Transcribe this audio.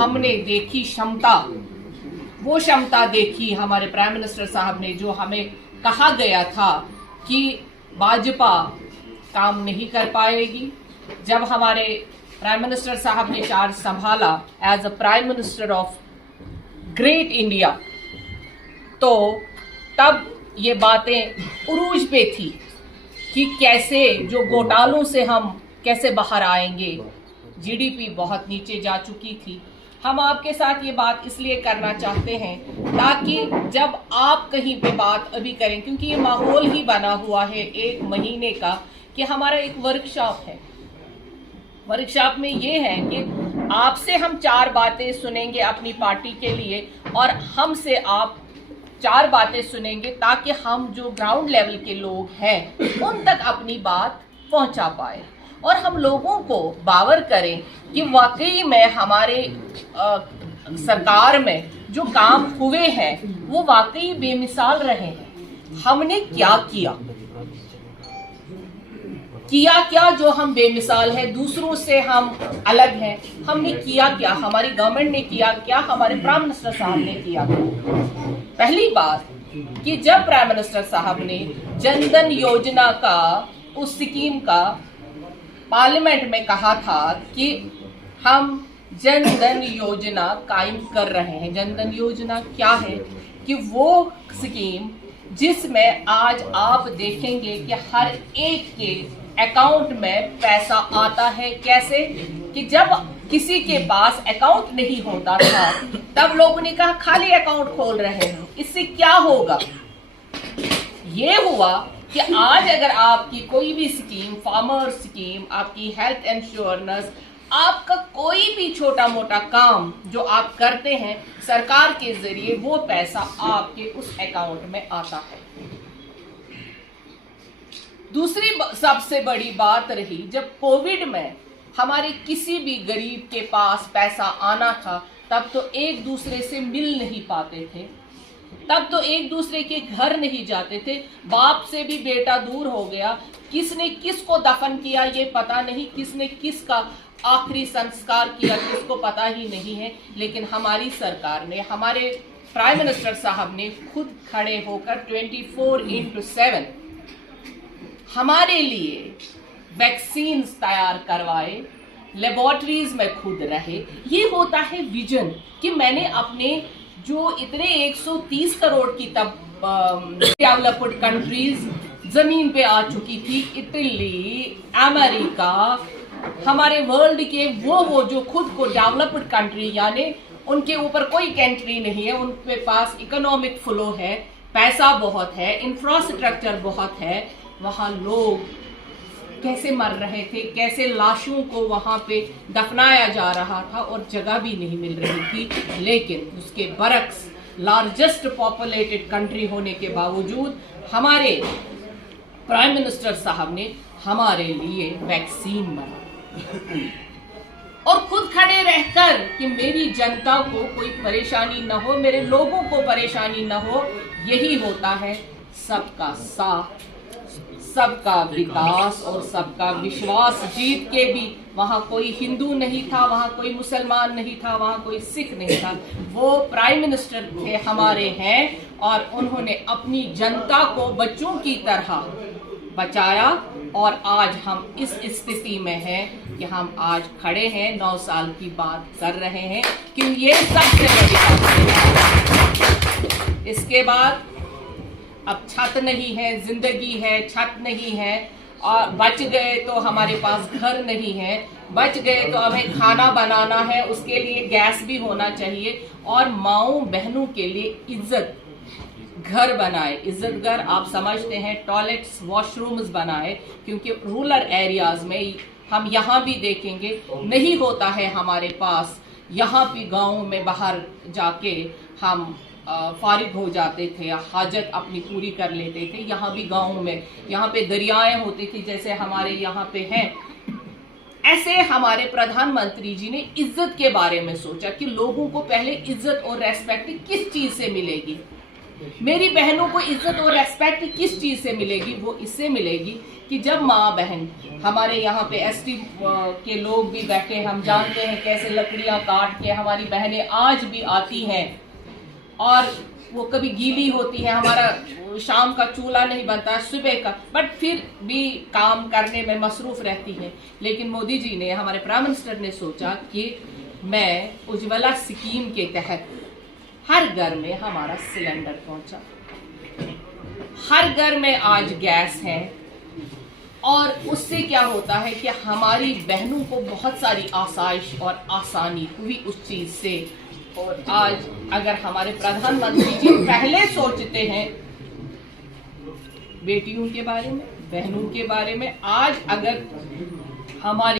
हमने देखी क्षमता, वो क्षमता देखी हमारे प्राइम मिनिस्टर साहब ने, जो हमें कहा गया था कि भाजपा काम नहीं कर पाएगी। जब हमारे प्राइम मिनिस्टर साहब ने चार्ज संभाला as a prime minister of great India, तो तब ये बातें उरूज पे थी कि कैसे जो घोटालों से हम कैसे बाहर आएंगे। जीडीपी बहुत नीचे जा चुकी थी। हम आपके साथ ये बात इसलिए करना चाहते हैं ताकि जब आप कहीं पे बात अभी करें, क्योंकि ये माहौल ही बना हुआ है 1 महीने का कि हमारा एक वर्कशॉप है। वर्कशॉप में ये है कि आपसे हम 4 बातें सुनेंगे अपनी पार्टी के लिए, और हमसे आप 4 बातें सुनेंगे ताकि हम जो ग्राउंड लेवल के लोग हैं उन तक अपनी बात पहुंचा पाए और हम लोगों को बावर करें कि वाकई में हमारे सरकार में जो काम हुए हैं वो वाकई बेमिसाल रहे हैं। हमने क्या किया क्या जो हम बेमिसाल है, दूसरों से हम अलग हैं। हमने किया क्या, हमारी गवर्नमेंट ने किया क्या, हमारे प्राइम मिनिस्टर साहब ने किया क्या। पहली बात कि जब प्राइम मिनिस्टर साहब ने जनधन योजना का, उस स्कीम का पार्लियामेंट में कहा था कि हम जनधन योजना कायम कर रहे हैं। जनधन योजना क्या है कि वो स्कीम जिसमें आज आप देखेंगे कि हर एक के अकाउंट में पैसा आता है। कैसे कि जब किसी के पास अकाउंट नहीं होता था तब लोगों ने कहा खाली अकाउंट खोल रहे हैं, इससे क्या होगा। ये हुआ कि आज अगर आपकी कोई भी स्कीम, फार्मर स्कीम, आपकी हेल्थ इंश्योरेंस, आपका कोई भी छोटा मोटा काम जो आप करते हैं सरकार के जरिए, वो पैसा आपके उस अकाउंट में आता है। दूसरी सबसे बड़ी बात रही, जब कोविड में हमारे किसी भी गरीब के पास पैसा आना था तब तो एक दूसरे से मिल नहीं पाते थे, तब तो एक दूसरे के घर नहीं जाते थे। बाप से भी बेटा दूर हो गया, किसने किसको दफन किया ये पता नहीं, किसने किसका आखिरी संस्कार किया किसको पता ही नहीं है। लेकिन हमारी सरकार ने, हमारे प्राइम मिनिस्टर साहब ने खुद खड़े होकर 24/7 हमारे लिए वैक्सीन तैयार करवाए, लेबोरेटरीज में खुद रहे। ये होता है विजन कि मैंने अपने जो इतने 130 करोड़ की तब डेवलप्ड कंट्रीज जमीन पे आ चुकी थी, इटली, अमेरिका, हमारे वर्ल्ड के वो जो खुद को डेवलप्ड कंट्री, यानी उनके ऊपर कोई कंट्री नहीं है, उनके पास इकोनॉमिक फ्लो है, पैसा बहुत है, इंफ्रास्ट्रक्चर बहुत है, वहां लोग कैसे मर रहे थे, कैसे लाशों को वहां पे दफनाया जा रहा था और जगह भी नहीं मिल रही थी। लेकिन उसके बरक्स लार्जेस्ट पॉपुलेटेड कंट्री होने के बावजूद हमारे प्राइम मिनिस्टर साहब ने हमारे लिए वैक्सीन बनाई और खुद खड़े रहकर कि मेरी जनता को कोई परेशानी न हो, मेरे लोगों को परेशानी न हो। यही होता है सबका साथ, सबका विकास और सबका विश्वास जीत के भी। वहां कोई हिंदू नहीं था, वहां कोई मुसलमान नहीं था, वहां कोई सिख नहीं था, वो प्राइम मिनिस्टर थे हमारे हैं और उन्होंने अपनी जनता को बच्चों की तरह बचाया। और आज हम इस स्थिति में हैं कि हम आज खड़े हैं, 9 साल की बात कर रहे हैं कि ये सबसे बड़ी बात है। इसके बाद अब छत नहीं है, जिंदगी है, छत नहीं है, और बच गए तो हमारे पास घर नहीं है, बच गए तो हमें खाना बनाना है, उसके लिए गैस भी होना चाहिए, और माओ बहनों के लिए इज्जत घर बनाए। इज्जत घर आप समझते हैं, टॉयलेट्स, वॉशरूम्स बनाए, क्योंकि रूरल एरियाज में हम यहाँ भी देखेंगे नहीं होता है हमारे पास। यहाँ भी गाँव में बाहर जाके हम फारिग हो जाते थे, हाजत अपनी पूरी कर लेते थे। यहाँ भी गाँव में, यहाँ पे दरियाएं होती थी जैसे हमारे यहाँ पे हैं। ऐसे हमारे प्रधानमंत्री जी ने इज्जत के बारे में सोचा कि लोगों को पहले इज्जत और रेस्पेक्ट किस चीज से मिलेगी। मेरी बहनों को इज्जत और रेस्पेक्ट किस चीज से मिलेगी? वो इससे मिलेगी कि जब माँ बहन, हमारे यहाँ पे एसटी के लोग भी बैठे, हम जानते हैं कैसे लकड़ियां काट के हमारी बहनें आज भी आती हैं और वो कभी गीली होती है, हमारा शाम का चूल्हा नहीं बनता, सुबह का, बट फिर भी काम करने में मसरूफ रहती है। लेकिन मोदी जी ने, हमारे प्राइम मिनिस्टर ने सोचा कि मैं उज्ज्वला स्कीम के तहत हर घर में हमारा सिलेंडर पहुंचा, हर घर में आज गैस है, और उससे क्या होता है कि हमारी बहनों को बहुत सारी आसाइश और आसानी हुई उस चीज से। और आज अगर हमारे प्रधानमंत्री जी पहले सोचते हैं बेटियों के बारे में, बहनों के बारे में, आज अगर हमारी